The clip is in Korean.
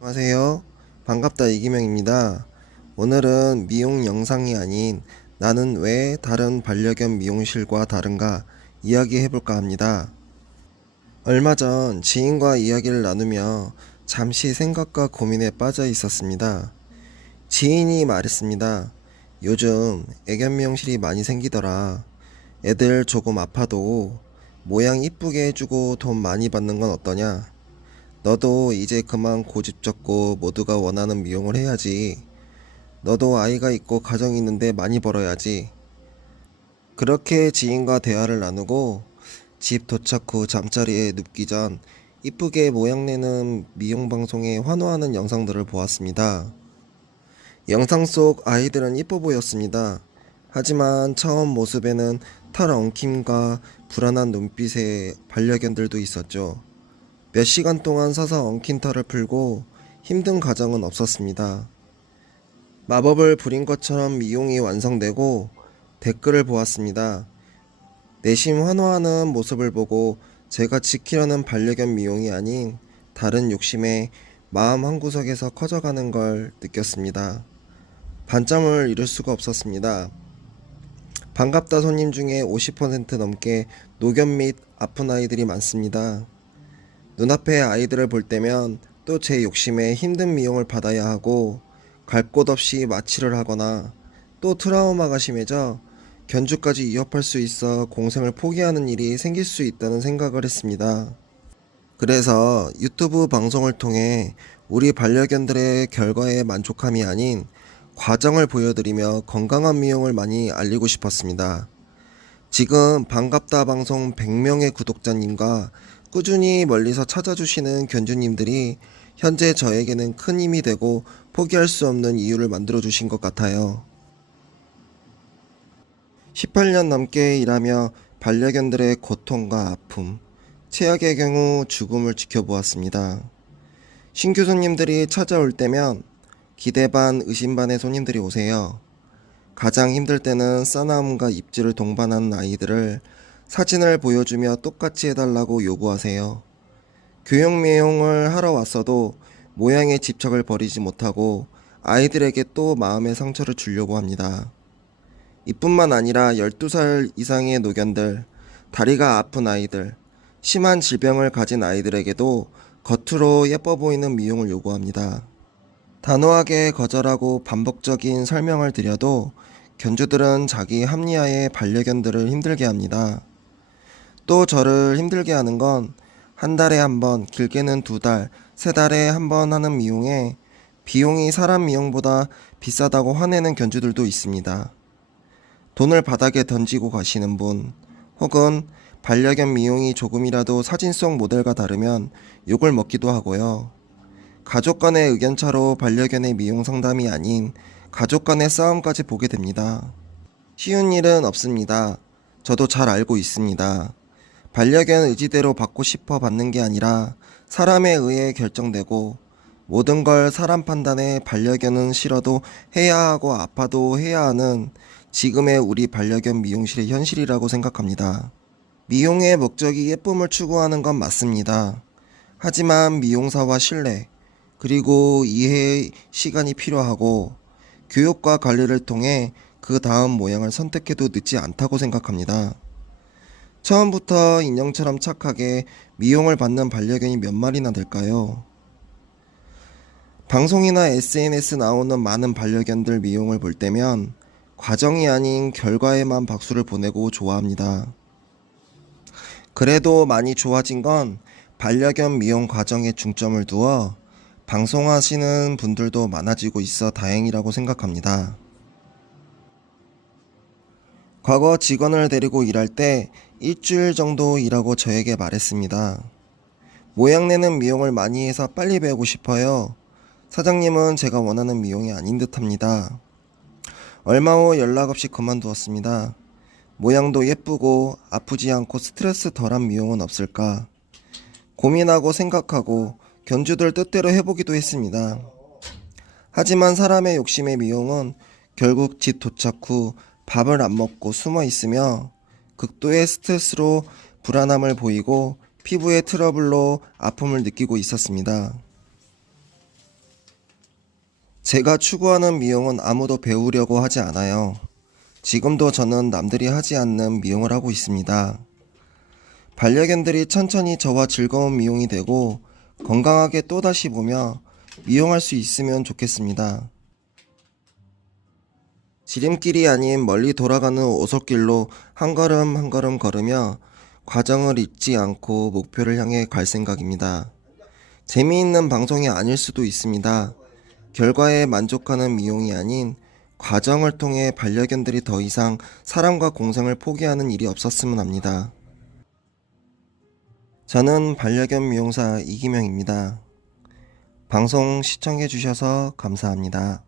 안녕하세요. 반갑다 이기명입니다. 오늘은 미용 영상이 아닌 나는 왜 다른 반려견 미용실과 다른가 이야기해볼까 합니다. 얼마 전 지인과 이야기를 나누며 잠시 생각과 고민에 빠져 있었습니다. 지인이 말했습니다. 요즘 애견 미용실이 많이 생기더라. 애들 조금 아파도 모양 이쁘게 해주고 돈 많이 받는 건 어떠냐? 너도 이제 그만 고집 적고 모두가 원하는 미용을 해야지. 너도 아이가 있고 가정 있는데 많이 벌어야지. 그렇게 지인과 대화를 나누고 집 도착 후 잠자리에 눕기 전 이쁘게 모양내는 미용 방송에 환호하는 영상들을 보았습니다. 영상 속 아이들은 이뻐 보였습니다. 하지만 처음 모습에는 털 엉킴과 불안한 눈빛의 반려견들도 있었죠. 몇 시간 동안 서서 엉킨 털을 풀고 힘든 과정은 없었습니다. 마법을 부린 것처럼 미용이 완성되고 댓글을 보았습니다. 내심 환호하는 모습을 보고 제가 지키려는 반려견 미용이 아닌 다른 욕심에 마음 한구석에서 커져가는 걸 느꼈습니다. 반점을 이룰 수가 없었습니다. 반갑다 손님 중에 50% 넘게 노견 및 아픈 아이들이 많습니다. 눈앞에 아이들을 볼 때면 또 제 욕심에 힘든 미용을 받아야 하고 갈 곳 없이 마취를 하거나 또 트라우마가 심해져 견주까지 위협할 수 있어 공생을 포기하는 일이 생길 수 있다는 생각을 했습니다. 그래서 유튜브 방송을 통해 우리 반려견들의 결과에 만족함이 아닌 과정을 보여드리며 건강한 미용을 많이 알리고 싶었습니다. 지금 반갑다 방송 100명의 구독자님과 꾸준히 멀리서 찾아주시는 견주님들이 현재 저에게는 큰 힘이 되고 포기할 수 없는 이유를 만들어 주신 것 같아요. 18년 넘게 일하며 반려견들의 고통과 아픔, 최악의 경우 죽음을 지켜보았습니다. 신규 손님들이 찾아올 때면 기대 반 의심 반의 손님들이 오세요. 가장 힘들 때는 싸나움과 입질을 동반하는 아이들을 사진을 보여주며 똑같이 해달라고 요구하세요. 교육 미용을 하러 왔어도 모양의 집착을 버리지 못하고 아이들에게 또 마음의 상처를 주려고 합니다. 이뿐만 아니라 12살 이상의 노견들, 다리가 아픈 아이들, 심한 질병을 가진 아이들에게도 겉으로 예뻐 보이는 미용을 요구합니다. 단호하게 거절하고 반복적인 설명을 드려도 견주들은 자기 합리화에 반려견들을 힘들게 합니다. 또 저를 힘들게 하는 건 한 달에 한 번, 길게는 두 달, 세 달에 한 번 하는 미용에 비용이 사람 미용보다 비싸다고 화내는 견주들도 있습니다. 돈을 바닥에 던지고 가시는 분, 혹은 반려견 미용이 조금이라도 사진 속 모델과 다르면 욕을 먹기도 하고요. 가족 간의 의견차로 반려견의 미용 상담이 아닌 가족 간의 싸움까지 보게 됩니다. 쉬운 일은 없습니다. 저도 잘 알고 있습니다. 반려견 의지대로 받고 싶어 받는 게 아니라 사람에 의해 결정되고 모든 걸 사람 판단에 반려견은 싫어도 해야 하고 아파도 해야 하는 지금의 우리 반려견 미용실의 현실이라고 생각합니다. 미용의 목적이 예쁨을 추구하는 건 맞습니다. 하지만 미용사와 신뢰, 그리고 이해의 시간이 필요하고 교육과 관리를 통해 그 다음 모양을 선택해도 늦지 않다고 생각합니다. 처음부터 인형처럼 착하게 미용을 받는 반려견이 몇 마리나 될까요? 방송이나 SNS 나오는 많은 반려견들 미용을 볼 때면 과정이 아닌 결과에만 박수를 보내고 좋아합니다. 그래도 많이 좋아진 건 반려견 미용 과정에 중점을 두어 방송하시는 분들도 많아지고 있어 다행이라고 생각합니다. 과거 직원을 데리고 일할 때 일주일 정도 일하고 저에게 말했습니다. 모양내는 미용을 많이 해서 빨리 배우고 싶어요. 사장님은 제가 원하는 미용이 아닌 듯 합니다. 얼마 후 연락 없이 그만두었습니다. 모양도 예쁘고 아프지 않고 스트레스 덜한 미용은 없을까? 고민하고 생각하고 견주들 뜻대로 해보기도 했습니다. 하지만 사람의 욕심의 미용은 결국 집 도착 후 밥을 안 먹고 숨어 있으며 극도의 스트레스로 불안함을 보이고 피부의 트러블로 아픔을 느끼고 있었습니다. 제가 추구하는 미용은 아무도 배우려고 하지 않아요. 지금도 저는 남들이 하지 않는 미용을 하고 있습니다. 반려견들이 천천히 저와 즐거운 미용이 되고 건강하게 또다시 보며 미용할 수 있으면 좋겠습니다. 지름길이 아닌 멀리 돌아가는 오솔길로 한 걸음 한 걸음 걸으며 과정을 잊지 않고 목표를 향해 갈 생각입니다. 재미있는 방송이 아닐 수도 있습니다. 결과에 만족하는 미용이 아닌 과정을 통해 반려견들이 더 이상 사람과 공생을 포기하는 일이 없었으면 합니다. 저는 반려견 미용사 이기명입니다. 방송 시청해주셔서 감사합니다.